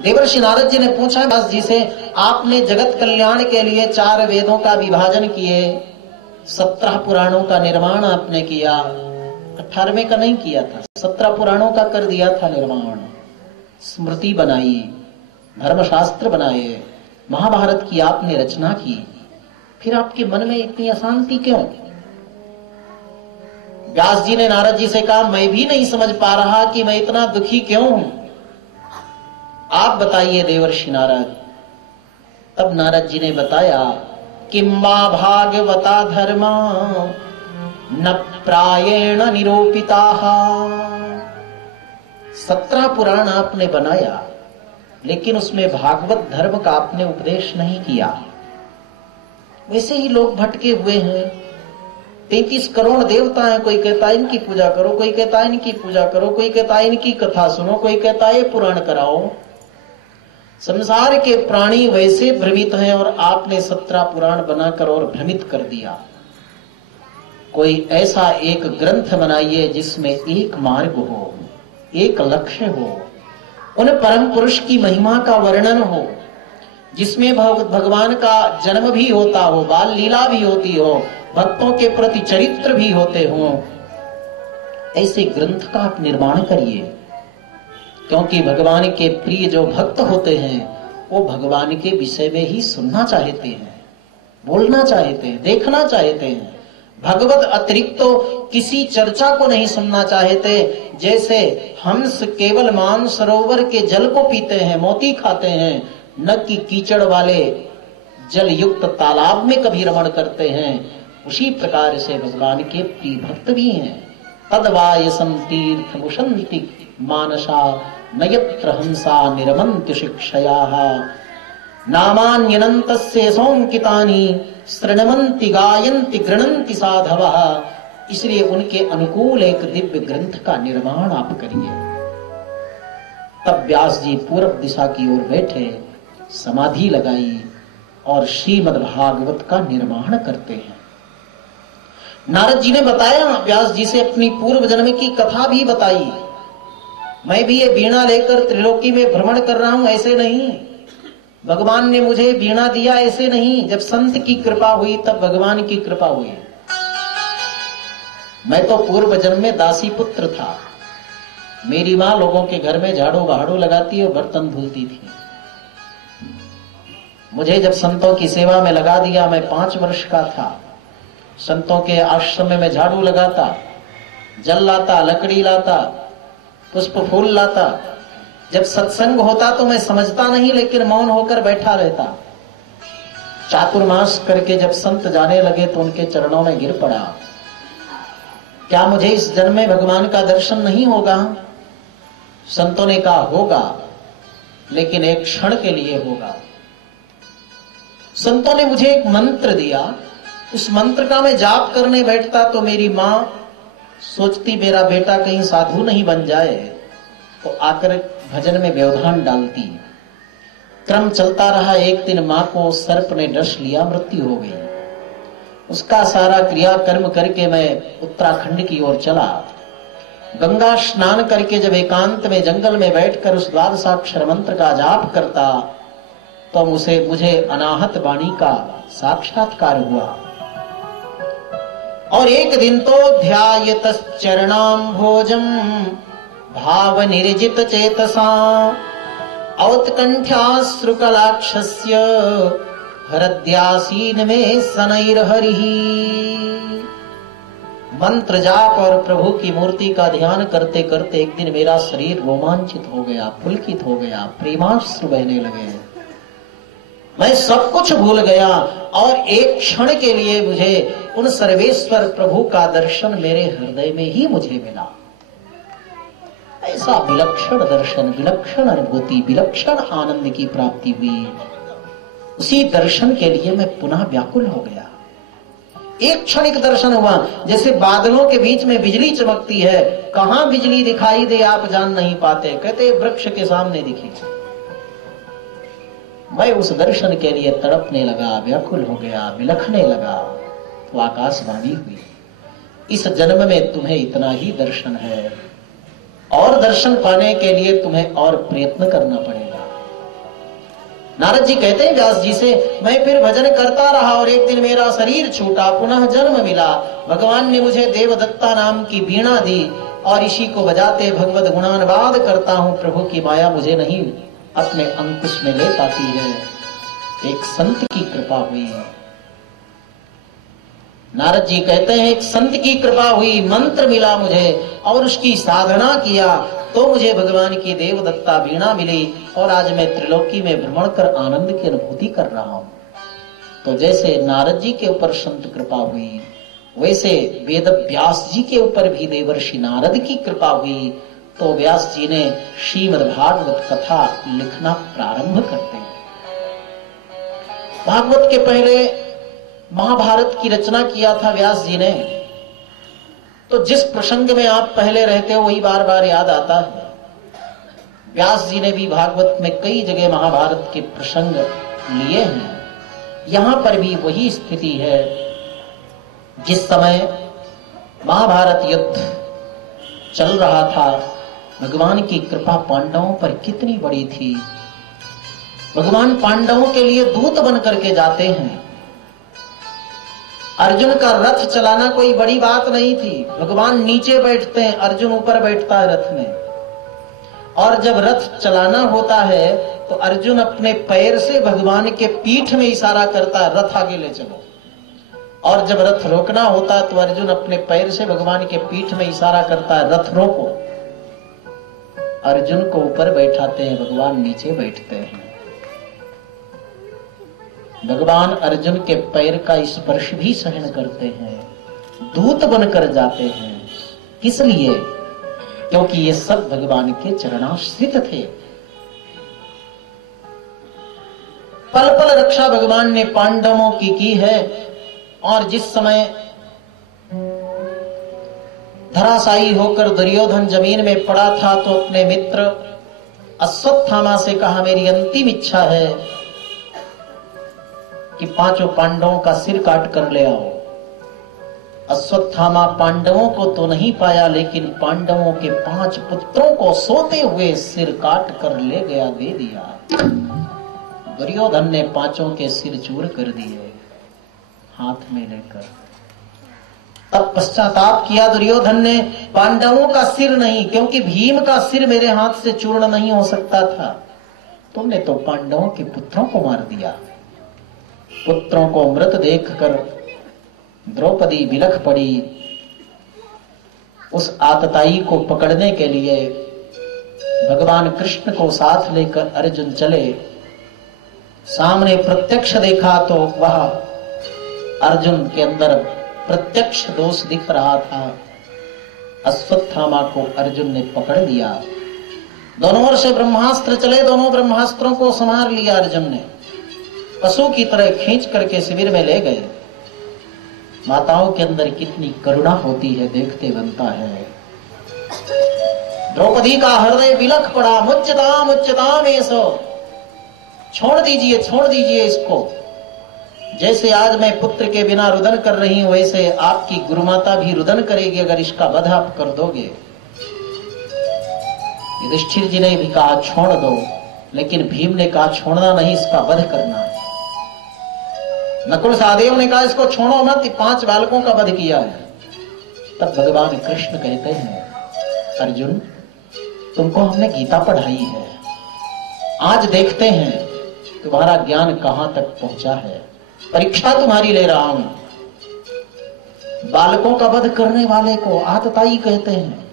देवर्षि नारद जी ने पूछा व्यास जी से, आपने जगत कल्याण के लिए 4 वेदों का विभाजन किए, 17 पुराणों का निर्माण आपने किया, 18वें का नहीं किया था, 17 पुराणों का कर दिया था निर्माण, स्मृति बनाई, धर्मशास्त्र बनाए, महाभारत की आपने रचना की, फिर आपके मन में इतनी अशांति क्यों? व्यास जी ने नारद जी से कहा, मैं भी नहीं समझ पा रहा कि मैं इतना दुखी क्यों हूं, आप बताइए देवर्षि नारद। तब नारद जी ने बताया, किम्बा भागवता धर्मा न प्रायेण निरूपिता। 17 पुराण आपने बनाया, लेकिन उसमें भागवत धर्म का आपने उपदेश नहीं किया। वैसे ही लोग भटके हुए हैं, 33 करोड़ देवता हैं, कोई कहता है इनकी पूजा करो, कोई कहता है इनकी पूजा करो, कोई कहता है इनकी कथा सुनो, कोई कहता है पुराण कराओ। संसार के प्राणी वैसे भ्रमित हैं और आपने 17 पुराण बनाकर और भ्रमित कर दिया। कोई ऐसा एक ग्रंथ बनाइए जिसमें एक मार्ग हो, एक लक्ष्य हो, उन परम पुरुष की महिमा का वर्णन हो, जिसमें भगवान का जन्म भी होता हो, बाल लीला भी होती हो, भक्तों के प्रति चरित्र भी होते हो। ऐसे ग्रंथ का आप निर्माण करिए, क्योंकि भगवान के प्रिय जो भक्त होते हैं वो भगवान के विषय में ही सुनना चाहते हैं, बोलना चाहते हैं, देखना चाहते हैं। भगवत अतिरिक्त तो किसी चर्चा को नहीं सुनना चाहते। जैसे हंस केवल मानसरोवर के जल को पीते हैं, मोती खाते हैं, न कि कीचड़ वाले जल युक्त तालाब में कभी रमण करते हैं, उसी प्रकार से भगवान के प्रिय भक्त भी हैं। तद्वायसं तीर्थमुशन्ति मानसा नयत्र हंसा निरमन्ति शिक्षयाः नामान्यनन्तस्य सौंकितानि श्रृण्वन्ति गायन्ति गृह्णन्ति साधवः। इसलिए उनके अनुकूल एक दिव्य ग्रंथ का निर्माण आप करिए। तब व्यास जी पूर्व दिशा की ओर बैठे, समाधि लगाई और श्रीमद् भागवत का निर्माण करते हैं। नारद जी ने बताया व्यास जी से, अपनी पूर्व जन्म की कथा भी बताई। मैं भी ये वीणा लेकर त्रिलोकी में भ्रमण कर रहा हूं, ऐसे नहीं। भगवान ने मुझे वीणा दिया, ऐसे नहीं। जब संत की कृपा हुई तब भगवान की कृपा हुई। मैं तो पूर्व जन्म में दासी पुत्र था। मेरी माँ लोगों के घर में झाड़ू बहाड़ू लगाती और बर्तन धुलती थी। मुझे जब संतों की सेवा में लगा दिया, मैं 5 वर्ष का था। संतों के आश्रम में मैं झाड़ू लगाता, जल लाता, लकड़ी लाता, पुष्प फूल लाता। जब सत्संग होता तो मैं समझता नहीं, लेकिन मौन होकर बैठा रहता। चातुर्मास करके जब संत जाने लगे तो उनके चरणों में गिर पड़ा। क्या मुझे इस जन्म में भगवान का दर्शन नहीं होगा? संतों ने कहा होगा, लेकिन एक क्षण के लिए होगा। संतों ने मुझे एक मंत्र दिया, उस मंत्र का मैं जाप करने बैठता तो मेरी माँ सोचती मेरा बेटा कहीं साधु नहीं बन जाए, तो आकर भजन में व्यवधान डालती। क्रम चलता रहा। एक दिन माँ को सर्प ने डस लिया, मृत्यु हो गई। उसका सारा क्रियाकर्म करके मैं उत्तराखंड की ओर चला। गंगा स्नान करके जब एकांत में जंगल में बैठकर उस द्वादशाक्षर मंत्र का जाप करता तो मुझे अनाहत वाणी का साक्षात्कार हुआ। और एक दिन तो ध्यायतश्चरणाम्भोजं भाव निर्जित चेतसा औत्कंठ्याश्रुकलाक्षस्य हृदयासीन में शनैर्हरिः। मंत्र जाप और प्रभु की मूर्ति का ध्यान करते करते एक दिन मेरा शरीर रोमांचित हो गया, पुलकित हो गया, प्रेमाश्रु बहने लगे। मैं सब कुछ भूल गया और एक क्षण के लिए मुझे उन सर्वेश्वर प्रभु का दर्शन मेरे हृदय में ही मुझे मिला। ऐसा विलक्षण दर्शन, विलक्षण अनुभूति, विलक्षण आनंद की प्राप्ति हुई। उसी दर्शन के लिए मैं पुनः व्याकुल हो गया। एक क्षणिक दर्शन हुआ, जैसे बादलों के बीच में बिजली चमकती है। कहां बिजली दिखाई दे आप जान नहीं पाते, कहते वृक्ष के सामने दिखी। मैं उस दर्शन के लिए तड़पने लगा, व्याकुल हो गया, बिलखने लगा। तो आकाशवाणी हुई, इस जन्म में तुम्हें इतना ही दर्शन है, और दर्शन पाने के लिए तुम्हें और प्रयत्न करना पड़ेगा। नारद जी कहते हैं व्यास जी से, मैं फिर भजन करता रहा और एक दिन मेरा शरीर छूटा, पुनः जन्म मिला। भगवान ने मुझे देवदत्ता नाम की वीणा दी और इसी को बजाते भगवत गुणानुवाद करता हूँ। प्रभु की माया मुझे नहीं अपने अंकुश में ले पाती है। एक संत की कृपा हुई। नारद जी कहते हैं एक संत की कृपा हुई, मंत्र मिला मुझे और उसकी साधना किया तो मुझे भगवान की देवदत्ता वीणा मिली और आज मैं त्रिलोकी में भ्रमण कर आनंद की अनुभूति कर रहा हूं। तो जैसे नारद जी के ऊपर संत कृपा हुई, वैसे वेद व्यास जी के ऊपर भी देवर्षि नारद की कृपा हुई। तो व्यास जी ने श्रीमद् भागवत कथा लिखना प्रारंभ करते हैं। भागवत के पहले महाभारत की रचना किया था व्यास जी ने। तो जिस प्रसंग में आप पहले रहते हो वही बार बार याद आता है। व्यास जी ने भी भागवत में कई जगह महाभारत के प्रसंग लिए हैं। यहां पर भी वही स्थिति है। जिस समय महाभारत युद्ध चल रहा था, भगवान की कृपा पांडवों पर कितनी बड़ी थी। भगवान पांडवों के लिए दूत बन करके जाते हैं। अर्जुन का रथ चलाना कोई बड़ी बात नहीं थी। भगवान नीचे बैठते हैं, अर्जुन ऊपर बैठता है रथ में। और जब रथ चलाना होता है तो अर्जुन अपने पैर से भगवान के पीठ में इशारा करता है, रथ आगे ले चलो। और जब रथ रोकना होता है तो अर्जुन अपने पैर से भगवान के पीठ में इशारा करता है, रथ रोको। अर्जुन को ऊपर बैठाते हैं, भगवान नीचे बैठते हैं। भगवान अर्जुन के पैर का स्पर्श भी सहन करते हैं, दूत बनकर जाते हैं। किस लिए? क्योंकि ये सब भगवान के चरणाश्रित थे। पल पल रक्षा भगवान ने पांडवों की है। और जिस समय धराशायी होकर दुर्योधन जमीन में पड़ा था तो अपने मित्र अश्वत्थामा से कहा, मेरी अंतिम इच्छा है कि पांचों पांडवों का सिर काट कर ले आओ। अश्वत्थामा पांडवों को तो नहीं पाया, लेकिन पांडवों के 5 पुत्रों को सोते हुए सिर काट कर ले गया, दे दिया। दुर्योधन ने 5 के सिर चूर कर दिए हाथ में लेकर। तब पश्चाताप किया दुर्योधन ने, पांडवों का सिर नहीं, क्योंकि भीम का सिर मेरे हाथ से चूर्ण नहीं हो सकता था। तुमने तो पांडवों के पुत्रों को मार दिया। पुत्रों को मृत देखकर द्रौपदी बिलख पड़ी। उस आतताई को पकड़ने के लिए भगवान कृष्ण को साथ लेकर अर्जुन चले। सामने प्रत्यक्ष देखा तो वह अर्जुन के अंदर प्रत्यक्ष दोष दिख रहा था। अश्वत्थामा को अर्जुन ने पकड़ लिया। दोनों ओर से ब्रह्मास्त्र चले, दोनों ब्रह्मास्त्रों को संभाल लिया अर्जुन ने। पशु की तरह खींच करके शिविर में ले गए। माताओं के अंदर कितनी करुणा होती है, देखते बनता है। द्रौपदी का हृदय विलख पड़ा, मुच्यताम मुच्यताम ऐसो, छोड़ दीजिए इसको। जैसे आज मैं पुत्र के बिना रुदन कर रही हूं, वैसे आपकी गुरुमाता भी रुदन करेगी अगर इसका वध आप कर दोगे। युधिष्ठिर जी ने भी कहा छोड़ दो, लेकिन भीम ने कहा छोड़ना नहीं, इसका वध करना है। नकुल सहदेव ने कहा इसको छोड़ो मत, 5 बालकों का वध किया है। तब भगवान कृष्ण कहते हैं, अर्जुन तुमको हमने गीता पढ़ाई है, आज देखते हैं तुम्हारा ज्ञान कहां तक पहुंचा है। परीक्षा तुम्हारी ले रहा हूं। बालकों का वध करने वाले को आतताई कहते हैं,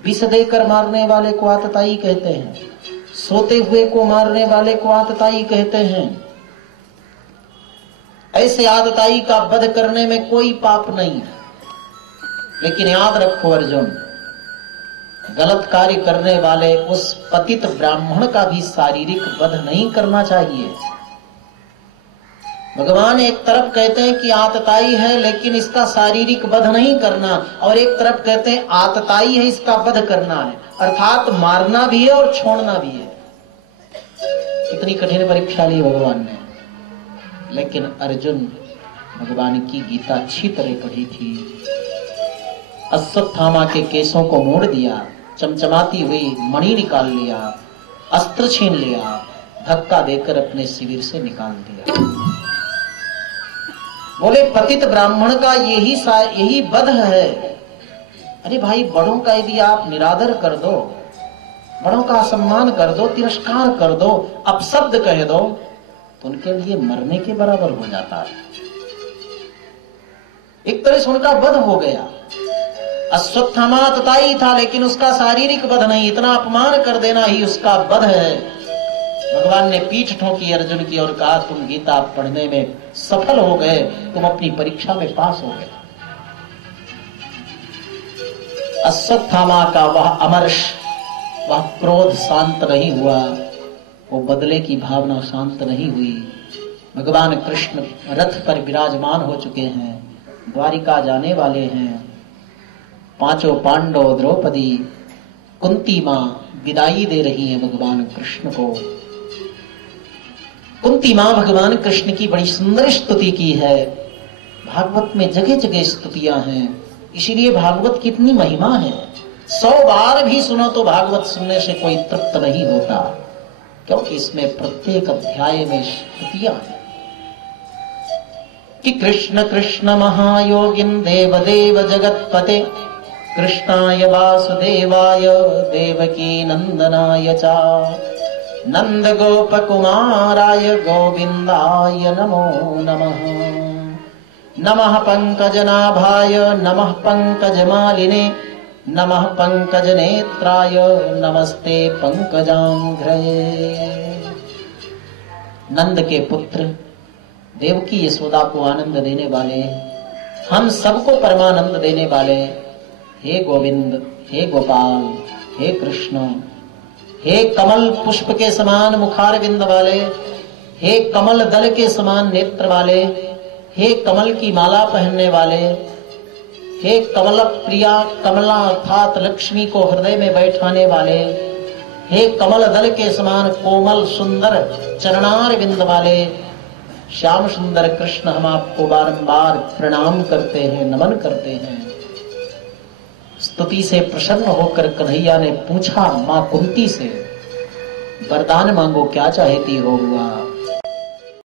विष देकर मारने वाले को आतताई कहते हैं, सोते हुए को मारने वाले को आतताई कहते हैं। ऐसे आतताई का वध करने में कोई पाप नहीं। लेकिन याद रखो अर्जुन, गलत कार्य करने वाले उस पतित ब्राह्मण का भी शारीरिक वध नहीं करना चाहिए। भगवान एक तरफ कहते हैं कि आतताई है लेकिन इसका शारीरिक वध नहीं करना, और एक तरफ कहते हैं आतताई है इसका वध करना है, अर्थात मारना भी है और छोड़ना भी है। कितनी कठिन परीक्षा ली भगवान ने। लेकिन अर्जुन भगवान की गीता अच्छी तरह पढ़ी थी। अश्वत्थामा के केसों को मोड़ दिया, चमचमाती हुई मणि निकाल लिया, अस्त्र छीन लिया, धक्का देकर अपने शिविर से निकाल दिया। बोले पतित ब्राह्मण का यही वध है। अरे भाई, बड़ों का यदि आप निरादर कर दो, बड़ों का असम्मान कर दो, तिरस्कार कर दो, अपशब्द कह दो, तो उनके लिए मरने के बराबर हो जाता है। एक तरह से उनका वध हो गया। अश्वत्थामा तताई था, लेकिन उसका शारीरिक वध नहीं, इतना अपमान कर देना ही उसका वध है। भगवान ने पीठ ठोकी अर्जुन की और कहा, तुम गीता पढ़ने में सफल हो गए, तुम अपनी परीक्षा में पास हो गए। अश्वत्थामा का वह अमर्ष, वह क्रोध शांत नहीं हुआ, वो बदले की भावना शांत नहीं हुई। भगवान कृष्ण रथ पर विराजमान हो चुके हैं, द्वारिका जाने वाले हैं। पांचों पांडव, द्रौपदी, कुंती मां विदाई दे रही हैं भगवान कृष्ण को। कुंती मां भगवान कृष्ण की बड़ी सुंदर स्तुति की है। भागवत में जगह जगह स्तुतियां हैं, इसीलिए भागवत की इतनी महिमा है। 100 बार भी सुनो तो भागवत सुनने से कोई तृप्त नहीं होता, क्योंकि इसमें प्रत्येक अध्याय में स्तुतियां हैं कि कृष्ण कृष्ण महायोगिन देव देव जगतपते कृष्णाय वासुदेवाय देवकी नंदनाय चा नंद गोप कुमाराय गोविंदाय नमो नमः। नमः पंकजनाभाय नमः पंकजमालिने नमः पंकजनेत्राय नमस्ते पंकजांघ्रये। नंद के पुत्र, देवकी यशोदा को आनंद देने वाले, हम सबको परमानंद देने वाले, हे गोविंद, हे गोपाल, हे कृष्ण, हे कमल पुष्प के समान मुखारविंद वाले, हे कमल दल के समान नेत्र वाले, हे कमल की माला पहनने वाले, हे कमल प्रिया कमला अर्थात लक्ष्मी को हृदय में बैठाने वाले, हे कमल दल के समान कोमल सुंदर चरणार विंद वाले, श्याम सुंदर कृष्ण, हम आपको बारंबार प्रणाम करते हैं, नमन करते हैं। स्तुति से प्रसन्न होकर कन्हैया ने पूछा मां कुंती से, वरदान मांगो, क्या चाहती हो हुआ।